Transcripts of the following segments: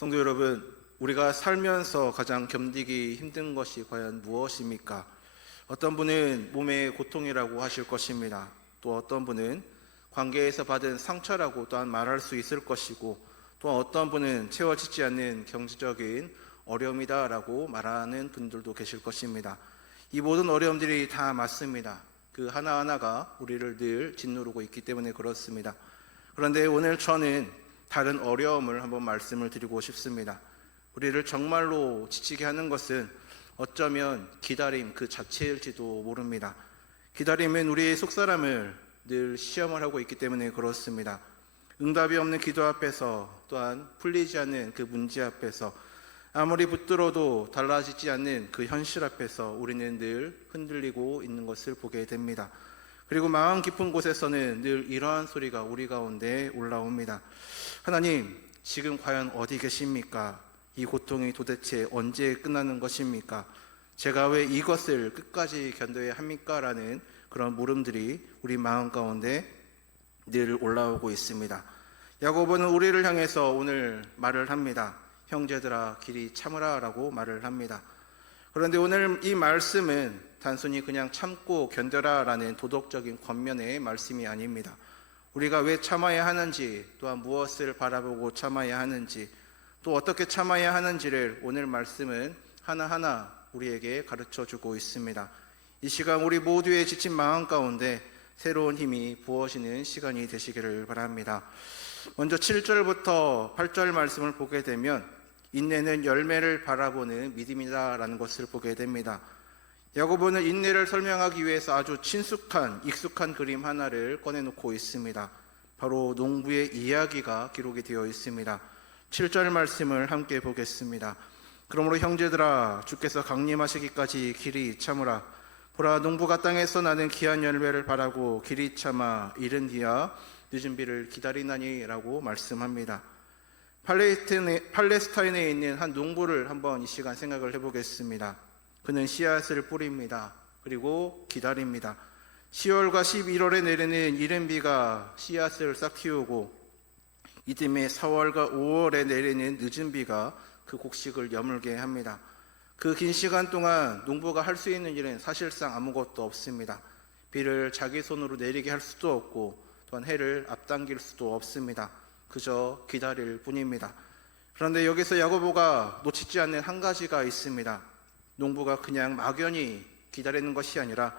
성도 여러분, 우리가 살면서 가장 견디기 힘든 것이 과연 무엇입니까? 어떤 분은 몸의 고통이라고 하실 것입니다. 또 어떤 분은 관계에서 받은 상처라고 또한 말할 수 있을 것이고, 또 어떤 분은 채워지지 않는 경제적인 어려움이다라고 말하는 분들도 계실 것입니다. 이 모든 어려움들이 다 맞습니다. 그 하나하나가 우리를 늘 짓누르고 있기 때문에 그렇습니다. 그런데 오늘 저는 다른 어려움을 한번 말씀을 드리고 싶습니다. 우리를 정말로 지치게 하는 것은 어쩌면 기다림 그 자체일지도 모릅니다. 기다림은 우리의 속사람을 늘 시험을 하고 있기 때문에 그렇습니다. 응답이 없는 기도 앞에서, 또한 풀리지 않는 그 문제 앞에서, 아무리 붙들어도 달라지지 않는 그 현실 앞에서 우리는 늘 흔들리고 있는 것을 보게 됩니다. 그리고 마음 깊은 곳에서는 늘 이러한 소리가 우리 가운데 올라옵니다. 하나님, 지금 과연 어디 계십니까? 이 고통이 도대체 언제 끝나는 것입니까? 제가 왜 이것을 끝까지 견뎌야 합니까? 라는 그런 물음들이 우리 마음 가운데 늘 올라오고 있습니다. 야고보는 우리를 향해서 오늘 말을 합니다. 형제들아, 길이 참으라 라고 말을 합니다. 그런데 오늘 이 말씀은 단순히 그냥 참고 견뎌라 라는 도덕적인 권면의 말씀이 아닙니다. 우리가 왜 참아야 하는지, 또한 무엇을 바라보고 참아야 하는지, 또 어떻게 참아야 하는지를 오늘 말씀은 하나하나 우리에게 가르쳐주고 있습니다. 이 시간 우리 모두의 지친 마음 가운데 새로운 힘이 부어지는 시간이 되시기를 바랍니다. 먼저 7절부터 8절 말씀을 보게 되면 인내는 열매를 바라보는 믿음이다 라는 것을 보게 됩니다. 야고보는 인내를 설명하기 위해서 아주 익숙한 그림 하나를 꺼내놓고 있습니다. 바로 농부의 이야기가 기록이 되어 있습니다. 7절 말씀을 함께 보겠습니다. 그러므로 형제들아, 주께서 강림하시기까지 길이 참으라. 보라, 농부가 땅에서 나는 귀한 열매를 바라고 길이 참아 이른 뒤야 늦은 비를 기다리나니 라고 말씀합니다. 팔레스타인에 있는 한 농부를 한번 이 시간 생각을 해보겠습니다. 그는 씨앗을 뿌립니다. 그리고 기다립니다. 10월과 11월에 내리는 이른 비가 씨앗을 싹 틔우고, 이듬해 4월과 5월에 내리는 늦은 비가 그 곡식을 여물게 합니다. 그 긴 시간 동안 농부가 할 수 있는 일은 사실상 아무것도 없습니다. 비를 자기 손으로 내리게 할 수도 없고, 또한 해를 앞당길 수도 없습니다. 그저 기다릴 뿐입니다. 그런데 여기서 야고보가 놓치지 않는 한 가지가 있습니다. 농부가 그냥 막연히 기다리는 것이 아니라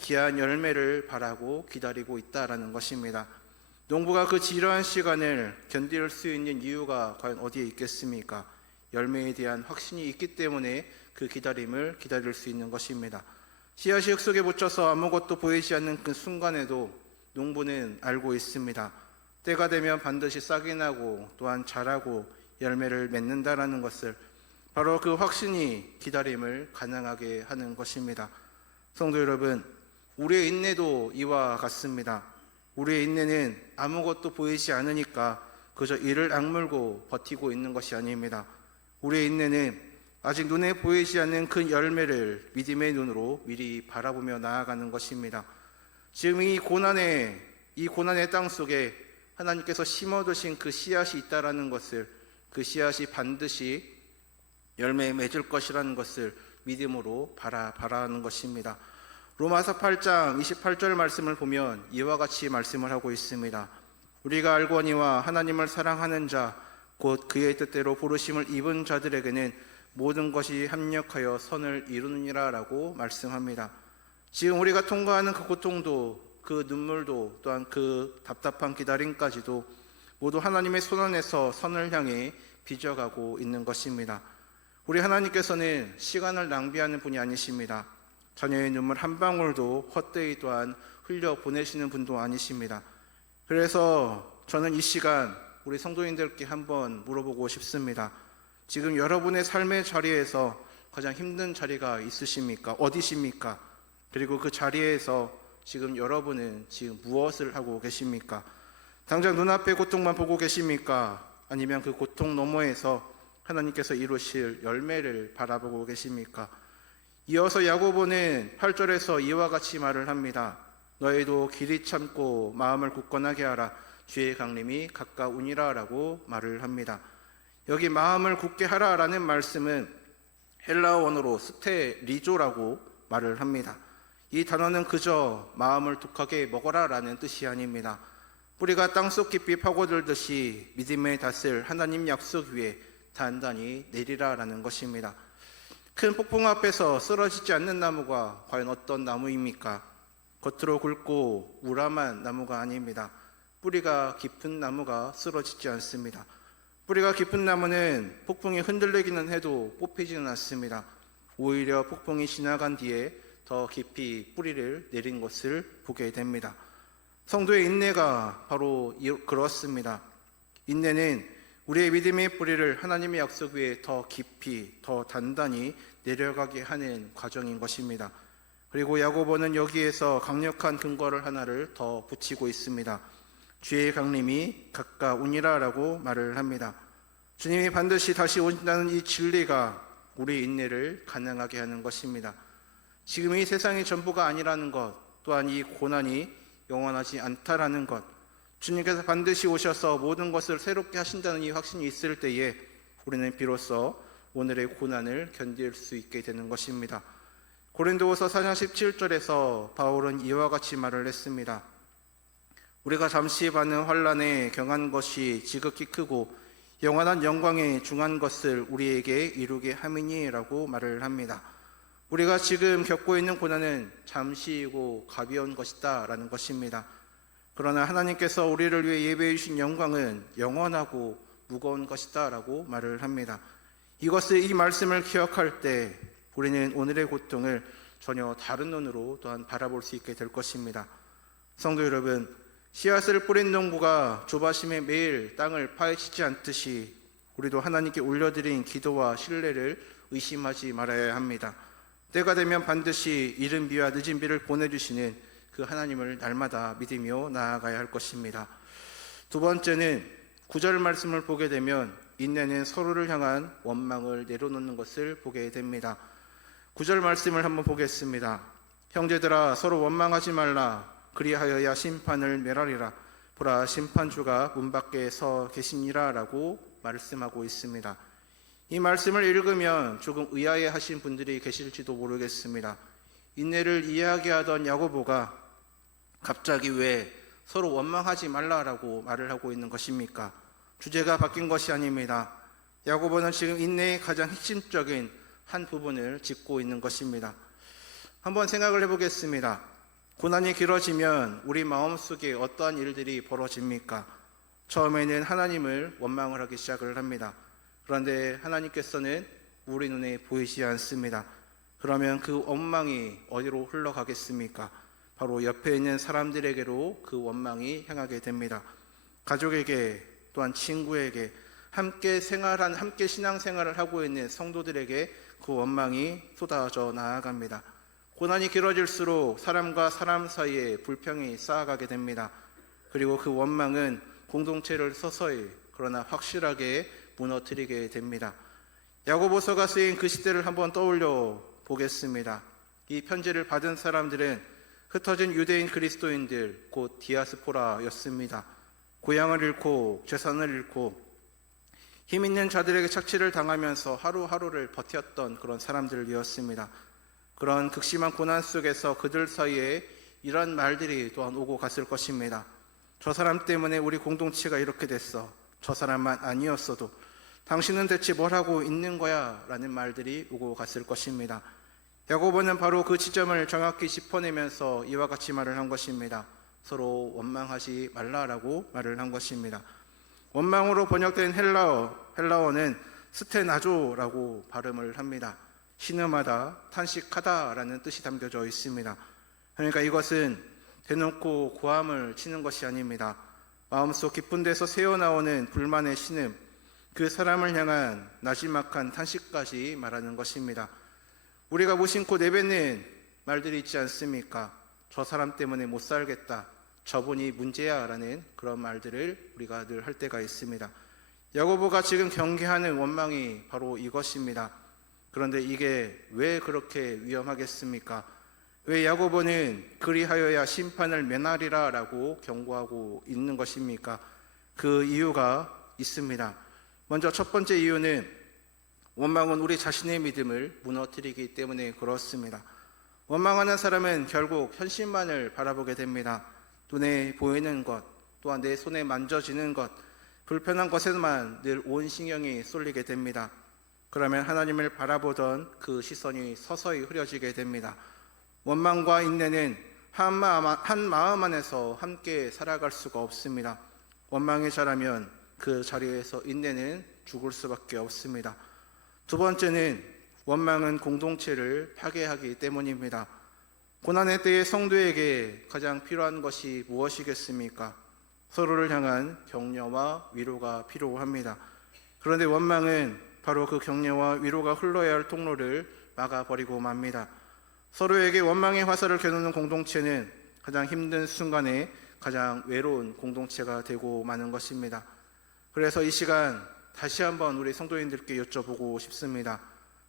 귀한 열매를 바라고 기다리고 있다라는 것입니다. 농부가 그 지루한 시간을 견딜 수 있는 이유가 과연 어디에 있겠습니까? 열매에 대한 확신이 있기 때문에 그 기다림을 기다릴 수 있는 것입니다. 씨앗이 흙 속에 묻혀서 아무것도 보이지 않는 그 순간에도 농부는 알고 있습니다. 때가 되면 반드시 싹이 나고 또한 자라고 열매를 맺는다라는 것을, 바로 그 확신이 기다림을 가능하게 하는 것입니다. 성도 여러분, 우리의 인내도 이와 같습니다. 우리의 인내는 아무것도 보이지 않으니까 그저 이를 악물고 버티고 있는 것이 아닙니다. 우리의 인내는 아직 눈에 보이지 않는 그 열매를 믿음의 눈으로 미리 바라보며 나아가는 것입니다. 지금 이 고난의 땅 속에 하나님께서 심어두신 그 씨앗이 있다라는 것을, 그 씨앗이 반드시 열매에 맺을 것이라는 것을 믿음으로 바라는 것입니다. 로마서 8장 28절 말씀을 보면 이와 같이 말씀을 하고 있습니다. 우리가 알거니와 하나님을 사랑하는 자, 곧 그의 뜻대로 부르심을 입은 자들에게는 모든 것이 합력하여 선을 이루느니라 라고 말씀합니다. 지금 우리가 통과하는 그 고통도, 그 눈물도, 또한 그 답답한 기다림까지도 모두 하나님의 손 안에서 선을 향해 빚어가고 있는 것입니다. 우리 하나님께서는 시간을 낭비하는 분이 아니십니다. 자녀의 눈물 한 방울도 헛되이 또한 흘려 보내시는 분도 아니십니다. 그래서 저는 이 시간 우리 성도님들께 한번 물어보고 싶습니다. 지금 여러분의 삶의 자리에서 가장 힘든 자리가 있으십니까? 어디십니까? 그리고 그 자리에서 지금 여러분은 지금 무엇을 하고 계십니까? 당장 눈앞의 고통만 보고 계십니까? 아니면 그 고통 너머에서 하나님께서 이루실 열매를 바라보고 계십니까? 이어서 야고보는 8절에서 이와 같이 말을 합니다. 너희도 길이 참고 마음을 굳건하게 하라. 주의 강림이 가까우니라 라고 말을 합니다. 여기 마음을 굳게 하라라는 말씀은 헬라어 원어로 스테리조라고 말을 합니다. 이 단어는 그저 마음을 독하게 먹어라라는 뜻이 아닙니다. 뿌리가 땅속 깊이 파고들듯이 믿음의 닷을 하나님 약속 위에 단단히 내리라라는 것입니다. 큰 폭풍 앞에서 쓰러지지 않는 나무가 과연 어떤 나무입니까? 겉으로 굵고 우람한 나무가 아닙니다. 뿌리가 깊은 나무가 쓰러지지 않습니다. 뿌리가 깊은 나무는 폭풍이 흔들리기는 해도 뽑히지는 않습니다. 오히려 폭풍이 지나간 뒤에 더 깊이 뿌리를 내린 것을 보게 됩니다. 성도의 인내가 바로 그렇습니다. 인내는 우리의 믿음의 뿌리를 하나님의 약속 위에 더 깊이, 더 단단히 내려가게 하는 과정인 것입니다. 그리고 야고보는 여기에서 강력한 근거를 하나를 더 붙이고 있습니다. 주의 강림이 가까우니라라고 말을 합니다. 주님이 반드시 다시 오신다는 이 진리가 우리 인내를 가능하게 하는 것입니다. 지금 이 세상이 전부가 아니라는 것, 또한 이 고난이 영원하지 않다라는 것, 주님께서 반드시 오셔서 모든 것을 새롭게 하신다는 이 확신이 있을 때에 우리는 비로소 오늘의 고난을 견딜 수 있게 되는 것입니다. 고린도후서 4장 17절에서 바울은 이와 같이 말을 했습니다. 우리가 잠시 받는 환난에 경한 것이 지극히 크고 영원한 영광에 중한 것을 우리에게 이루게 함이니라고 말을 합니다. 우리가 지금 겪고 있는 고난은 잠시이고 가벼운 것이다 라는 것입니다. 그러나 하나님께서 우리를 위해 예배해 주신 영광은 영원하고 무거운 것이다 라고 말을 합니다. 이 말씀을 기억할 때 우리는 오늘의 고통을 전혀 다른 눈으로 또한 바라볼 수 있게 될 것입니다. 성도 여러분, 씨앗을 뿌린 농부가 조바심에 매일 땅을 파헤치지 않듯이 우리도 하나님께 올려드린 기도와 신뢰를 의심하지 말아야 합니다. 때가 되면 반드시 이른 비와 늦은 비를 보내주시는 그 하나님을 날마다 믿으며 나아가야 할 것입니다. 두 번째는 9절 말씀을 보게 되면 인내는 서로를 향한 원망을 내려놓는 것을 보게 됩니다. 9절 말씀을 한번 보겠습니다. 형제들아 서로 원망하지 말라. 그리하여야 심판을 멸하리라. 보라 심판주가 문 밖에 서 계시니라 라고 말씀하고 있습니다. 이 말씀을 읽으면 조금 의아해하신 분들이 계실지도 모르겠습니다. 인내를 이야기하던 야고보가 갑자기 왜 서로 원망하지 말라라고 말을 하고 있는 것입니까? 주제가 바뀐 것이 아닙니다. 야고보는 지금 인내의 가장 핵심적인 한 부분을 짚고 있는 것입니다. 한번 생각을 해보겠습니다. 고난이 길어지면 우리 마음속에 어떠한 일들이 벌어집니까? 처음에는 하나님을 원망을 하기 시작을 합니다. 그런데 하나님께서는 우리 눈에 보이지 않습니다. 그러면 그 원망이 어디로 흘러가겠습니까? 바로 옆에 있는 사람들에게로 그 원망이 향하게 됩니다. 가족에게, 또한 친구에게, 함께 신앙생활을 하고 있는 성도들에게 그 원망이 쏟아져 나아갑니다. 고난이 길어질수록 사람과 사람 사이에 불평이 쌓아가게 됩니다. 그리고 그 원망은 공동체를 서서히 그러나 확실하게 무너뜨리게 됩니다. 야고보서가 쓰인 그 시대를 한번 떠올려 보겠습니다. 이 편지를 받은 사람들은 흩어진 유대인 그리스도인들, 곧 디아스포라였습니다. 고향을 잃고 재산을 잃고 힘 있는 자들에게 착취를 당하면서 하루하루를 버텼던 그런 사람들이었습니다. 그런 극심한 고난 속에서 그들 사이에 이런 말들이 또한 오고 갔을 것입니다. 저 사람 때문에 우리 공동체가 이렇게 됐어. 저 사람만 아니었어도 당신은 대체 뭘 하고 있는 거야? 라는 말들이 오고 갔을 것입니다. 야고보는 바로 그 지점을 정확히 짚어내면서 이와 같이 말을 한 것입니다. 서로 원망하지 말라라고 말을 한 것입니다. 원망으로 번역된 헬라어는 스테나조라고 발음을 합니다. 신음하다, 탄식하다라는 뜻이 담겨져 있습니다. 그러니까 이것은 대놓고 고함을 치는 것이 아닙니다. 마음속 깊은 데서 새어나오는 불만의 신음, 그 사람을 향한 나지막한 탄식까지 말하는 것입니다. 우리가 무심코 내뱉는 말들이 있지 않습니까? 저 사람 때문에 못 살겠다, 저분이 문제야 라는 그런 말들을 우리가 늘 할 때가 있습니다. 야고보가 지금 경계하는 원망이 바로 이것입니다. 그런데 이게 왜 그렇게 위험하겠습니까? 왜 야고보는 그리하여야 심판을 면하리라 라고 경고하고 있는 것입니까? 그 이유가 있습니다. 먼저 첫 번째 이유는 원망은 우리 자신의 믿음을 무너뜨리기 때문에 그렇습니다. 원망하는 사람은 결국 현실만을 바라보게 됩니다. 눈에 보이는 것, 또한 내 손에 만져지는 것, 불편한 것에만 늘 온 신경이 쏠리게 됩니다. 그러면 하나님을 바라보던 그 시선이 서서히 흐려지게 됩니다. 원망과 인내는 한 마음 안에서 함께 살아갈 수가 없습니다. 원망이 자라면 그 자리에서 인내는 죽을 수밖에 없습니다. 두 번째는 원망은 공동체를 파괴하기 때문입니다. 고난의 때에 성도에게 가장 필요한 것이 무엇이겠습니까? 서로를 향한 격려와 위로가 필요합니다. 그런데 원망은 바로 그 격려와 위로가 흘러야 할 통로를 막아버리고 맙니다. 서로에게 원망의 화살을 겨누는 공동체는 가장 힘든 순간에 가장 외로운 공동체가 되고 마는 것입니다. 그래서 이 시간 다시 한번 우리 성도인들께 여쭤보고 싶습니다.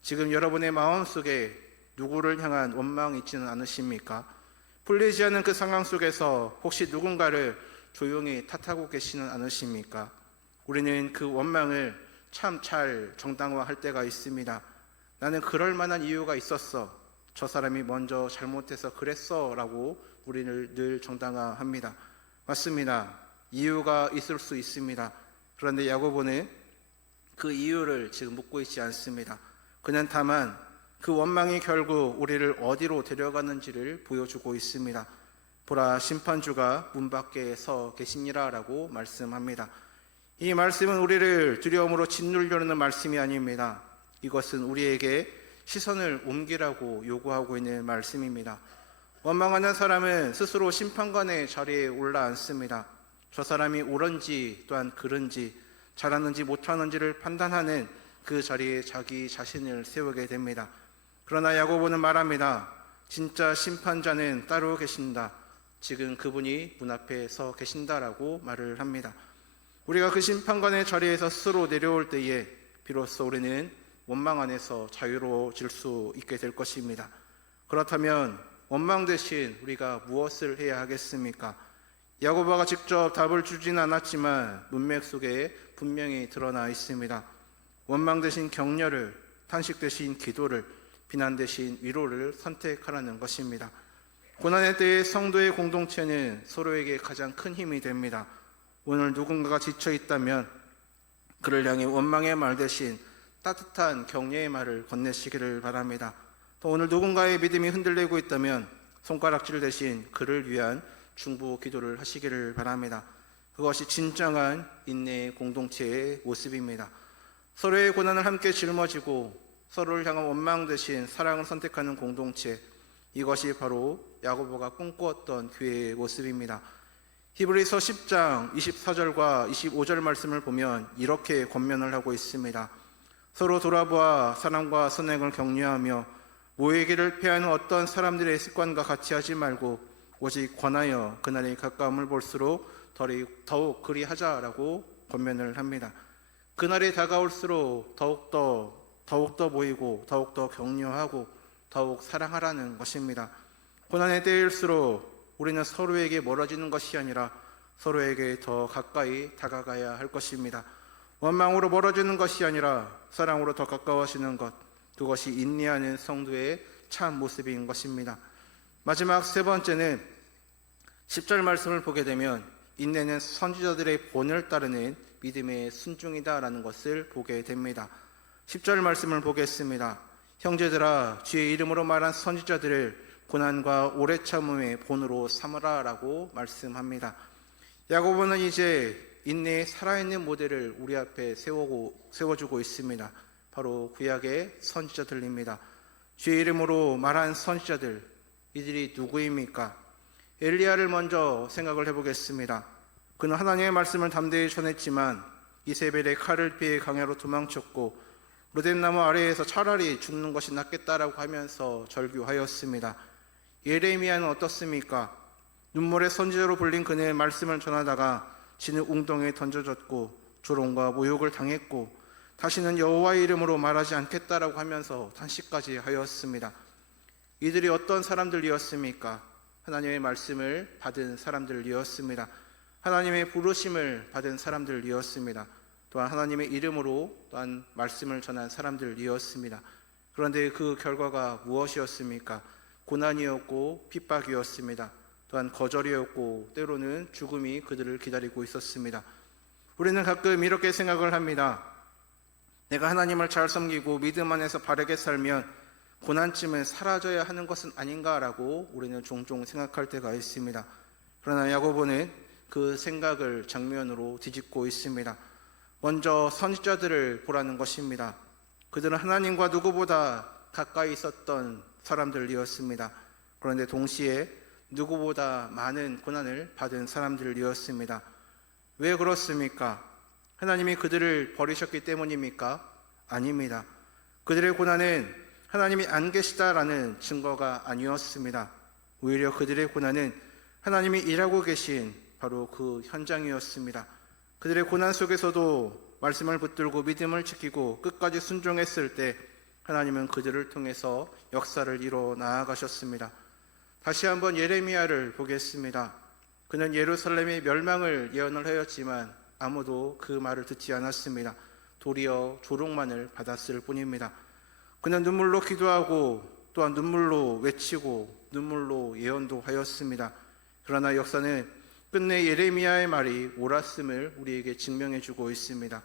지금 여러분의 마음속에 누구를 향한 원망이 있지는 않으십니까? 풀리지 않는 그 상황 속에서 혹시 누군가를 조용히 탓하고 계시는 않으십니까? 우리는 그 원망을 참 잘 정당화할 때가 있습니다. 나는 그럴 만한 이유가 있었어. 저 사람이 먼저 잘못해서 그랬어 라고 우리는 늘 정당화합니다. 맞습니다. 이유가 있을 수 있습니다. 그런데 야고보는 그 이유를 지금 묻고 있지 않습니다. 그는 다만 그 원망이 결국 우리를 어디로 데려가는지를 보여주고 있습니다. 보라, 심판주가 문 밖에 서 계시니라 라고 말씀합니다. 이 말씀은 우리를 두려움으로 짓누르려는 말씀이 아닙니다. 이것은 우리에게 시선을 옮기라고 요구하고 있는 말씀입니다. 원망하는 사람은 스스로 심판관의 자리에 올라앉습니다. 저 사람이 옳은지 또한 그른지 잘하는지 못하는지를 판단하는 그 자리에 자기 자신을 세우게 됩니다. 그러나 야고보는 말합니다. 진짜 심판자는 따로 계신다. 지금 그분이 문 앞에 서 계신다라고 말을 합니다. 우리가 그 심판관의 자리에서 스스로 내려올 때에 비로소 우리는 원망 안에서 자유로워질 수 있게 될 것입니다. 그렇다면 원망 대신 우리가 무엇을 해야 하겠습니까? 야고보가 직접 답을 주지는 않았지만 문맥 속에 분명히 드러나 있습니다. 원망 대신 격려를, 탄식 대신 기도를, 비난 대신 위로를 선택하라는 것입니다. 고난의 때에 성도의 공동체는 서로에게 가장 큰 힘이 됩니다. 오늘 누군가가 지쳐 있다면 그를 향해 원망의 말 대신 따뜻한 격려의 말을 건네시기를 바랍니다. 또 오늘 누군가의 믿음이 흔들리고 있다면 손가락질 대신 그를 위한 중보 기도를 하시기를 바랍니다. 그것이 진정한 인내의 공동체의 모습입니다. 서로의 고난을 함께 짊어지고 서로를 향한 원망 대신 사랑을 선택하는 공동체, 이것이 바로 야고보가 꿈꾸었던 교회의 모습입니다. 히브리서 10장 24절과 25절 말씀을 보면 이렇게 권면을 하고 있습니다. 서로 돌아보아 사랑과 선행을 격려하며 모이기를 피하는 어떤 사람들의 습관과 같이 하지 말고 오직 권하여 그날의 가까움을 볼수록 더욱 그리하자라고 권면을 합니다. 그날이 다가올수록 더욱더 모이고 더욱더 격려하고 더욱 사랑하라는 것입니다. 고난의 때일수록 우리는 서로에게 멀어지는 것이 아니라 서로에게 더 가까이 다가가야 할 것입니다. 원망으로 멀어지는 것이 아니라 사랑으로 더 가까워지는 것, 그것이 인내하는 성도의 참 모습인 것입니다. 마지막 세 번째는 10절 말씀을 보게 되면 인내는 선지자들의 본을 따르는 믿음의 순종이다라는 것을 보게 됩니다. 10절 말씀을 보겠습니다. 형제들아, 주의 이름으로 말한 선지자들을 고난과 오래 참음의 본으로 삼으라라고 말씀합니다. 야고보는 이제 인내의 살아있는 모델을 우리 앞에 세워주고 있습니다. 바로 구약의 선지자들입니다. 주의 이름으로 말한 선지자들, 이들이 누구입니까? 엘리야를 먼저 생각을 해보겠습니다. 그는 하나님의 말씀을 담대히 전했지만 이세벨의 칼을 피해 강야로 도망쳤고 로뎀나무 아래에서 차라리 죽는 것이 낫겠다라고 하면서 절규하였습니다. 예레미야는 어떻습니까? 눈물의 선지자로 불린 그의 말씀을 전하다가 진흙 웅덩이에 던져졌고 조롱과 모욕을 당했고 다시는 여호와의 이름으로 말하지 않겠다라고 하면서 탄식까지 하였습니다. 이들이 어떤 사람들이었습니까? 하나님의 말씀을 받은 사람들이었습니다. 하나님의 부르심을 받은 사람들이었습니다. 또한 하나님의 이름으로 또한 말씀을 전한 사람들이었습니다. 그런데 그 결과가 무엇이었습니까? 고난이었고 핍박이었습니다. 또한 거절이었고 때로는 죽음이 그들을 기다리고 있었습니다. 우리는 가끔 이렇게 생각을 합니다. 내가 하나님을 잘 섬기고 믿음 안에서 바르게 살면 고난쯤은 사라져야 하는 것은 아닌가라고 우리는 종종 생각할 때가 있습니다. 그러나 야고보는 그 생각을 정면으로 뒤집고 있습니다. 먼저 선지자들을 보라는 것입니다. 그들은 하나님과 누구보다 가까이 있었던 사람들이었습니다. 그런데 동시에 누구보다 많은 고난을 받은 사람들이었습니다. 왜 그렇습니까? 하나님이 그들을 버리셨기 때문입니까? 아닙니다. 그들의 고난은 하나님이 안 계시다라는 증거가 아니었습니다. 오히려 그들의 고난은 하나님이 일하고 계신 바로 그 현장이었습니다. 그들의 고난 속에서도 말씀을 붙들고 믿음을 지키고 끝까지 순종했을 때 하나님은 그들을 통해서 역사를 이뤄 나아가셨습니다. 다시 한번 예레미야를 보겠습니다. 그는 예루살렘의 멸망을 예언을 하였지만 아무도 그 말을 듣지 않았습니다. 도리어 조롱만을 받았을 뿐입니다. 그는 눈물로 기도하고 또한 눈물로 외치고 눈물로 예언도 하였습니다. 그러나 역사는 끝내 예레미야의 말이 옳았음을 우리에게 증명해주고 있습니다.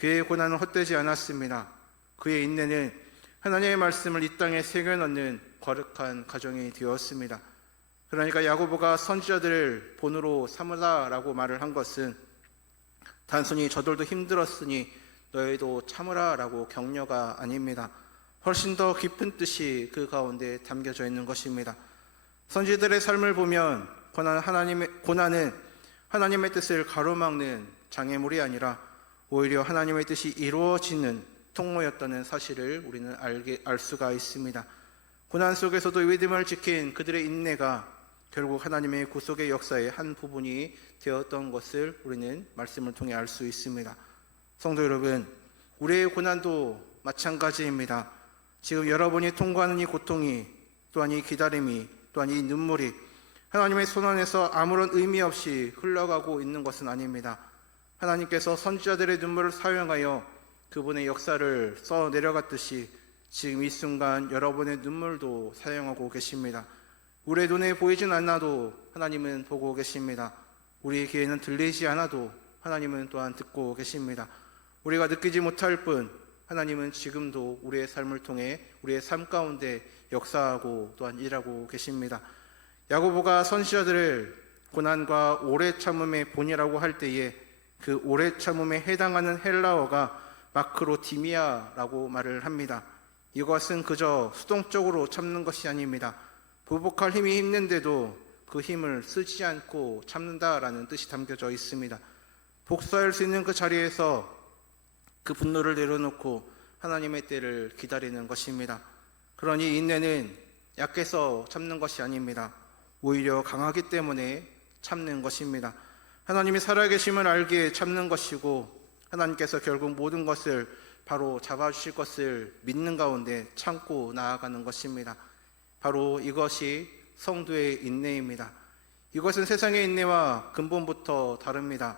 그의 고난은 헛되지 않았습니다. 그의 인내는 하나님의 말씀을 이 땅에 새겨넣는 거룩한 가정이 되었습니다. 그러니까 야고보가 선지자들을 본으로 삼으라라고 말을 한 것은 단순히 저들도 힘들었으니 너희도 참으라라고 격려가 아닙니다. 훨씬 더 깊은 뜻이 그 가운데 담겨져 있는 것입니다. 선지자들의 삶을 보면 고난은 하나님의 뜻을 가로막는 장애물이 아니라 오히려 하나님의 뜻이 이루어지는 통로였다는 사실을 우리는 알 수가 있습니다. 고난 속에서도 믿음을 지킨 그들의 인내가 결국 하나님의 구속의 역사의 한 부분이 되었던 것을 우리는 말씀을 통해 알 수 있습니다. 성도 여러분, 우리의 고난도 마찬가지입니다. 지금 여러분이 통과하는 이 고통이, 또한 이 기다림이, 또한 이 눈물이 하나님의 손 안에서 아무런 의미 없이 흘러가고 있는 것은 아닙니다. 하나님께서 선지자들의 눈물을 사용하여 그분의 역사를 써 내려갔듯이 지금 이 순간 여러분의 눈물도 사용하고 계십니다. 우리의 눈에 보이진 않아도 하나님은 보고 계십니다. 우리의 귀에는 들리지 않아도 하나님은 또한 듣고 계십니다. 우리가 느끼지 못할 뿐 하나님은 지금도 우리의 삶을 통해 우리의 삶 가운데 역사하고 또한 일하고 계십니다. 야고보가 선지자들을 고난과 오래 참음의 본이라고 할 때에 그 오래 참음에 해당하는 헬라어가 마크로디미아라고 말을 합니다. 이것은 그저 수동적으로 참는 것이 아닙니다. 보복할 힘이 있는데도 그 힘을 쓰지 않고 참는다라는 뜻이 담겨져 있습니다. 복수할 수 있는 그 자리에서 그 분노를 내려놓고 하나님의 때를 기다리는 것입니다. 그러니 인내는 약해서 참는 것이 아닙니다. 오히려 강하기 때문에 참는 것입니다. 하나님이 살아계심을 알기에 참는 것이고 하나님께서 결국 모든 것을 바로 잡아주실 것을 믿는 가운데 참고 나아가는 것입니다. 바로 이것이 성도의 인내입니다. 이것은 세상의 인내와 근본부터 다릅니다.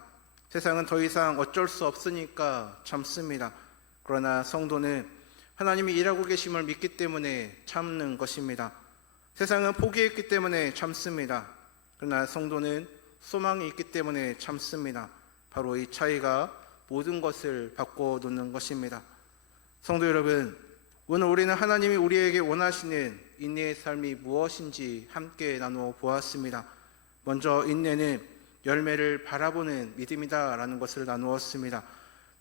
세상은 더 이상 어쩔 수 없으니까 참습니다. 그러나 성도는 하나님이 일하고 계심을 믿기 때문에 참는 것입니다. 세상은 포기했기 때문에 참습니다. 그러나 성도는 소망이 있기 때문에 참습니다. 바로 이 차이가 모든 것을 바꿔놓는 것입니다. 성도 여러분, 오늘 우리는 하나님이 우리에게 원하시는 인내의 삶이 무엇인지 함께 나누어 보았습니다. 먼저 인내는 열매를 바라보는 믿음이다 라는 것을 나누었습니다.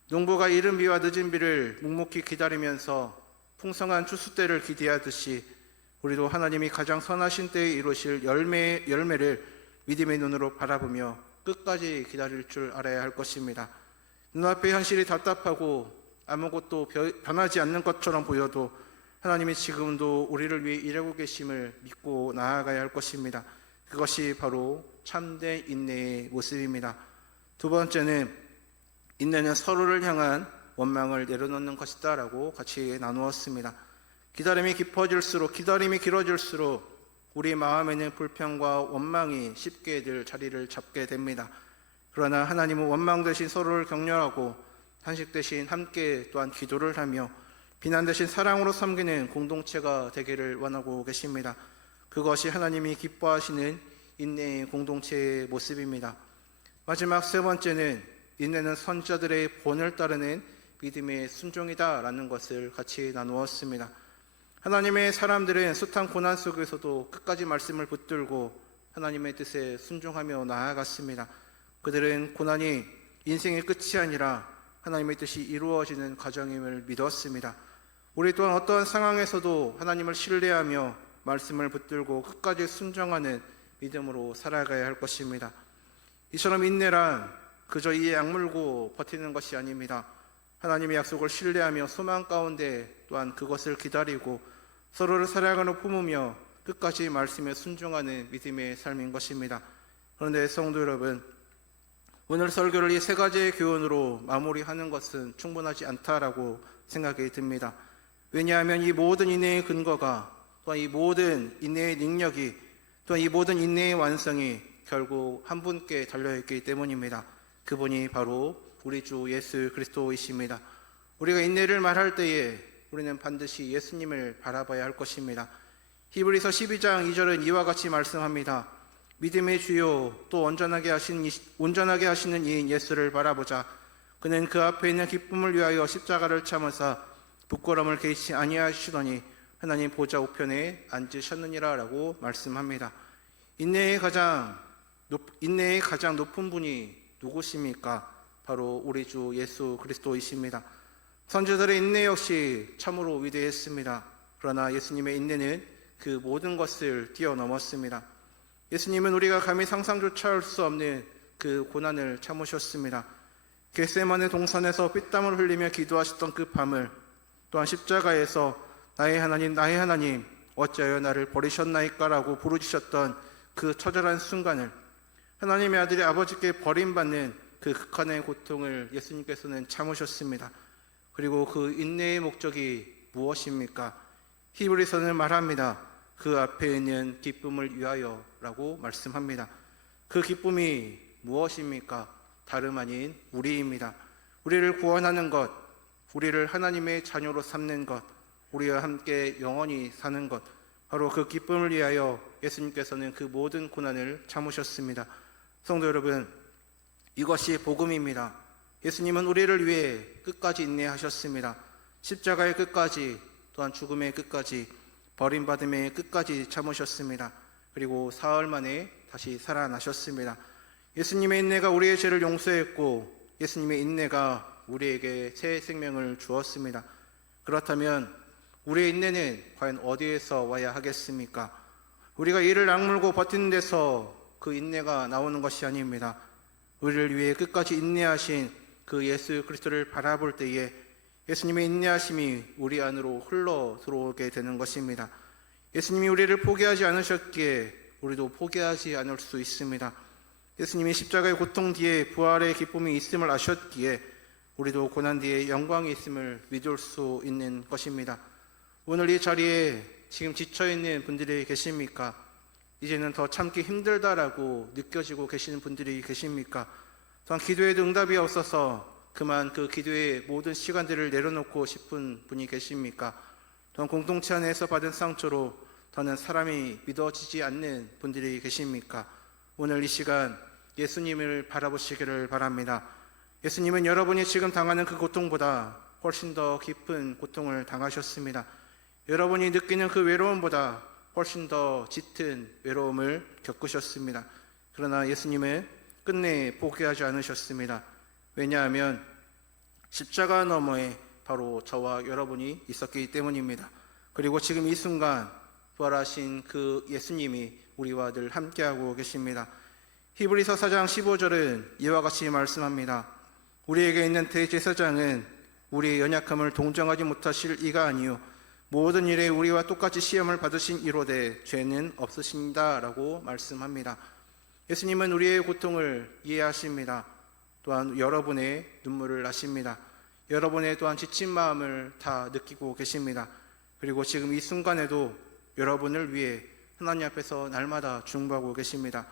농부가 이른 비와 늦은 비를 묵묵히 기다리면서 풍성한 추수 때를 기대하듯이 우리도 하나님이 가장 선하신 때에 이루실 열매를 믿음의 눈으로 바라보며 끝까지 기다릴 줄 알아야 할 것입니다. 눈앞의 현실이 답답하고 아무것도 변하지 않는 것처럼 보여도 하나님이 지금도 우리를 위해 일하고 계심을 믿고 나아가야 할 것입니다. 그것이 바로 참된 인내의 모습입니다. 두 번째는 인내는 서로를 향한 원망을 내려놓는 것이다 라고 같이 나누었습니다. 기다림이 길어질수록 우리 마음에는 불평과 원망이 쉽게 늘 자리를 잡게 됩니다. 그러나 하나님은 원망 대신 서로를 격려하고 탄식 대신 함께 또한 기도를 하며 비난 대신 사랑으로 섬기는 공동체가 되기를 원하고 계십니다. 그것이 하나님이 기뻐하시는 인내의 공동체의 모습입니다. 마지막 세 번째는 인내는 선지자들의 본을 따르는 믿음의 순종이다라는 것을 같이 나누었습니다. 하나님의 사람들은 숱한 고난 속에서도 끝까지 말씀을 붙들고 하나님의 뜻에 순종하며 나아갔습니다. 그들은 고난이 인생의 끝이 아니라 하나님의 뜻이 이루어지는 과정임을 믿었습니다. 우리 또한 어떠한 상황에서도 하나님을 신뢰하며 말씀을 붙들고 끝까지 순종하는 믿음으로 살아가야 할 것입니다. 이처럼 인내란 그저 이에 악물고 버티는 것이 아닙니다. 하나님의 약속을 신뢰하며 소망 가운데 또한 그것을 기다리고 서로를 사랑으로 품으며 끝까지 말씀에 순종하는 믿음의 삶인 것입니다. 그런데 성도 여러분, 오늘 설교를 이 세 가지의 교훈으로 마무리하는 것은 충분하지 않다라고 생각이 듭니다. 왜냐하면 이 모든 인내의 근거가 또한 이 모든 인내의 능력이 또한 이 모든 인내의 완성이 결국 한 분께 달려있기 때문입니다. 그분이 바로 우리 주 예수 그리스도이십니다. 우리가 인내를 말할 때에 우리는 반드시 예수님을 바라봐야 할 것입니다. 히브리서 12장 2절은 이와 같이 말씀합니다. 믿음의 주요 또 온전하게 하시는 이인 예수를 바라보자. 그는 그 앞에 있는 기쁨을 위하여 십자가를 참으사 부끄러움을 개의치 아니하시더니 하나님 보좌 우편에 앉으셨느니라 라고 말씀합니다. 인내의 가장 높은 분이 누구십니까? 바로 우리 주 예수 그리스도이십니다. 선지자들의 인내 역시 참으로 위대했습니다. 그러나 예수님의 인내는 그 모든 것을 뛰어넘었습니다. 예수님은 우리가 감히 상상조차 할 수 없는 그 고난을 참으셨습니다. 겟세마네 동산에서 핏땀을 흘리며 기도하셨던 그 밤을, 또한 십자가에서 나의 하나님 어찌하여 나를 버리셨나이까 라고 부르짖으셨던 그 처절한 순간을, 하나님의 아들이 아버지께 버림받는 그 극한의 고통을 예수님께서는 참으셨습니다. 그리고 그 인내의 목적이 무엇입니까? 히브리서는 말합니다. 그 앞에 있는 기쁨을 위하여 라고 말씀합니다. 그 기쁨이 무엇입니까? 다름 아닌 우리입니다. 우리를 구원하는 것, 우리를 하나님의 자녀로 삼는 것, 우리와 함께 영원히 사는 것, 바로 그 기쁨을 위하여 예수님께서는 그 모든 고난을 참으셨습니다. 성도 여러분, 이것이 복음입니다. 예수님은 우리를 위해 끝까지 인내하셨습니다. 십자가의 끝까지, 또한 죽음의 끝까지, 버림받음의 끝까지 참으셨습니다. 그리고 사흘 만에 다시 살아나셨습니다. 예수님의 인내가 우리의 죄를 용서했고 예수님의 인내가 우리에게 새 생명을 주었습니다. 그렇다면 우리의 인내는 과연 어디에서 와야 하겠습니까? 우리가 이를 악물고 버티는 데서 그 인내가 나오는 것이 아닙니다. 우리를 위해 끝까지 인내하신 그 예수 그리스도를 바라볼 때에 예수님의 인내하심이 우리 안으로 흘러 들어오게 되는 것입니다. 예수님이 우리를 포기하지 않으셨기에 우리도 포기하지 않을 수 있습니다. 예수님이 십자가의 고통 뒤에 부활의 기쁨이 있음을 아셨기에 우리도 고난 뒤에 영광이 있음을 믿을 수 있는 것입니다. 오늘 이 자리에 지금 지쳐있는 분들이 계십니까? 이제는 더 참기 힘들다라고 느껴지고 계시는 분들이 계십니까? 또한 기도에도 응답이 없어서 그만 그 기도의 모든 시간들을 내려놓고 싶은 분이 계십니까? 또한 공동체 안에서 받은 상처로 더는 사람이 믿어지지 않는 분들이 계십니까? 오늘 이 시간 예수님을 바라보시기를 바랍니다. 예수님은 여러분이 지금 당하는 그 고통보다 훨씬 더 깊은 고통을 당하셨습니다. 여러분이 느끼는 그 외로움보다 훨씬 더 짙은 외로움을 겪으셨습니다. 그러나 예수님은 끝내 포기하지 않으셨습니다. 왜냐하면 십자가 너머에 바로 저와 여러분이 있었기 때문입니다. 그리고 지금 이 순간 부활하신 그 예수님이 우리와 늘 함께하고 계십니다. 히브리서 4장 15절은 이와 같이 말씀합니다. 우리에게 있는 대제사장은 우리의 연약함을 동정하지 못하실 이가 아니요 모든 일에 우리와 똑같이 시험을 받으신 이로되 죄는 없으십니다 라고 말씀합니다. 예수님은 우리의 고통을 이해하십니다. 또한 여러분의 눈물을 아십니다. 여러분의 또한 지친 마음을 다 느끼고 계십니다. 그리고 지금 이 순간에도 여러분을 위해 하나님 앞에서 날마다 중보하고 계십니다.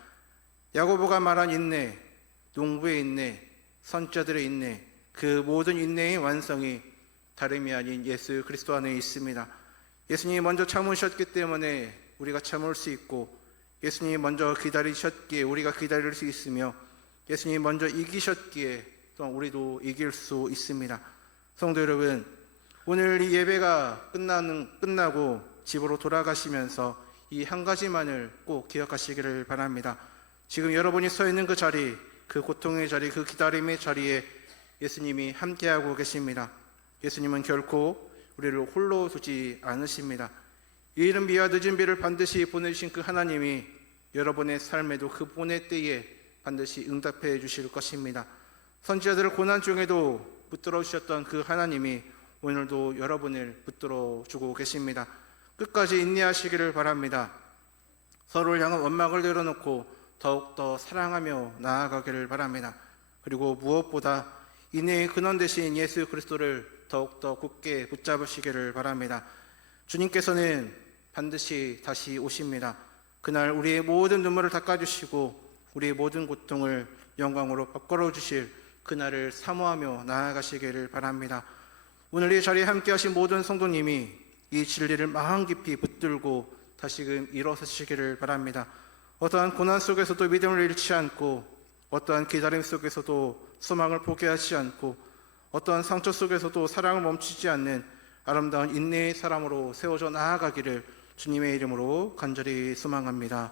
야고보가 말한 인내, 농부의 인내, 선지자들의 인내, 그 모든 인내의 완성이 다름이 아닌 예수 그리스도 안에 있습니다. 예수님이 먼저 참으셨기 때문에 우리가 참을 수 있고, 예수님이 먼저 기다리셨기에 우리가 기다릴 수 있으며, 예수님이 먼저 이기셨기에 또 우리도 이길 수 있습니다. 성도 여러분, 오늘 이 예배가 끝나고 집으로 돌아가시면서 이 한 가지만을 꼭 기억하시기를 바랍니다. 지금 여러분이 서 있는 그 자리, 그 고통의 자리, 그 기다림의 자리에 예수님이 함께하고 계십니다. 예수님은 결코 우리를 홀로 두지 않으십니다. 이른 비와 늦은 비를 반드시 보내주신 그 하나님이 여러분의 삶에도 그 보낼 때에 반드시 응답해 주실 것입니다. 선지자들을 고난 중에도 붙들어 주셨던 그 하나님이 오늘도 여러분을 붙들어 주고 계십니다. 끝까지 인내하시기를 바랍니다. 서로를 향한 원망을 내려놓고 더욱더 사랑하며 나아가기를 바랍니다. 그리고 무엇보다 인내의 근원 되신 예수 그리스도를 더욱더 굳게 붙잡으시기를 바랍니다. 주님께서는 반드시 다시 오십니다. 그날 우리의 모든 눈물을 닦아주시고 우리의 모든 고통을 영광으로 바꿔 주실 그날을 사모하며 나아가시기를 바랍니다. 오늘 이 자리에 함께 하신 모든 성도님이 이 진리를 마음 깊이 붙들고 다시금 일어서시기를 바랍니다. 어떠한 고난 속에서도 믿음을 잃지 않고, 어떠한 기다림 속에서도 소망을 포기하지 않고, 어떠한 상처 속에서도 사랑을 멈추지 않는 아름다운 인내의 사람으로 세워져 나아가기를 주님의 이름으로 간절히 소망합니다.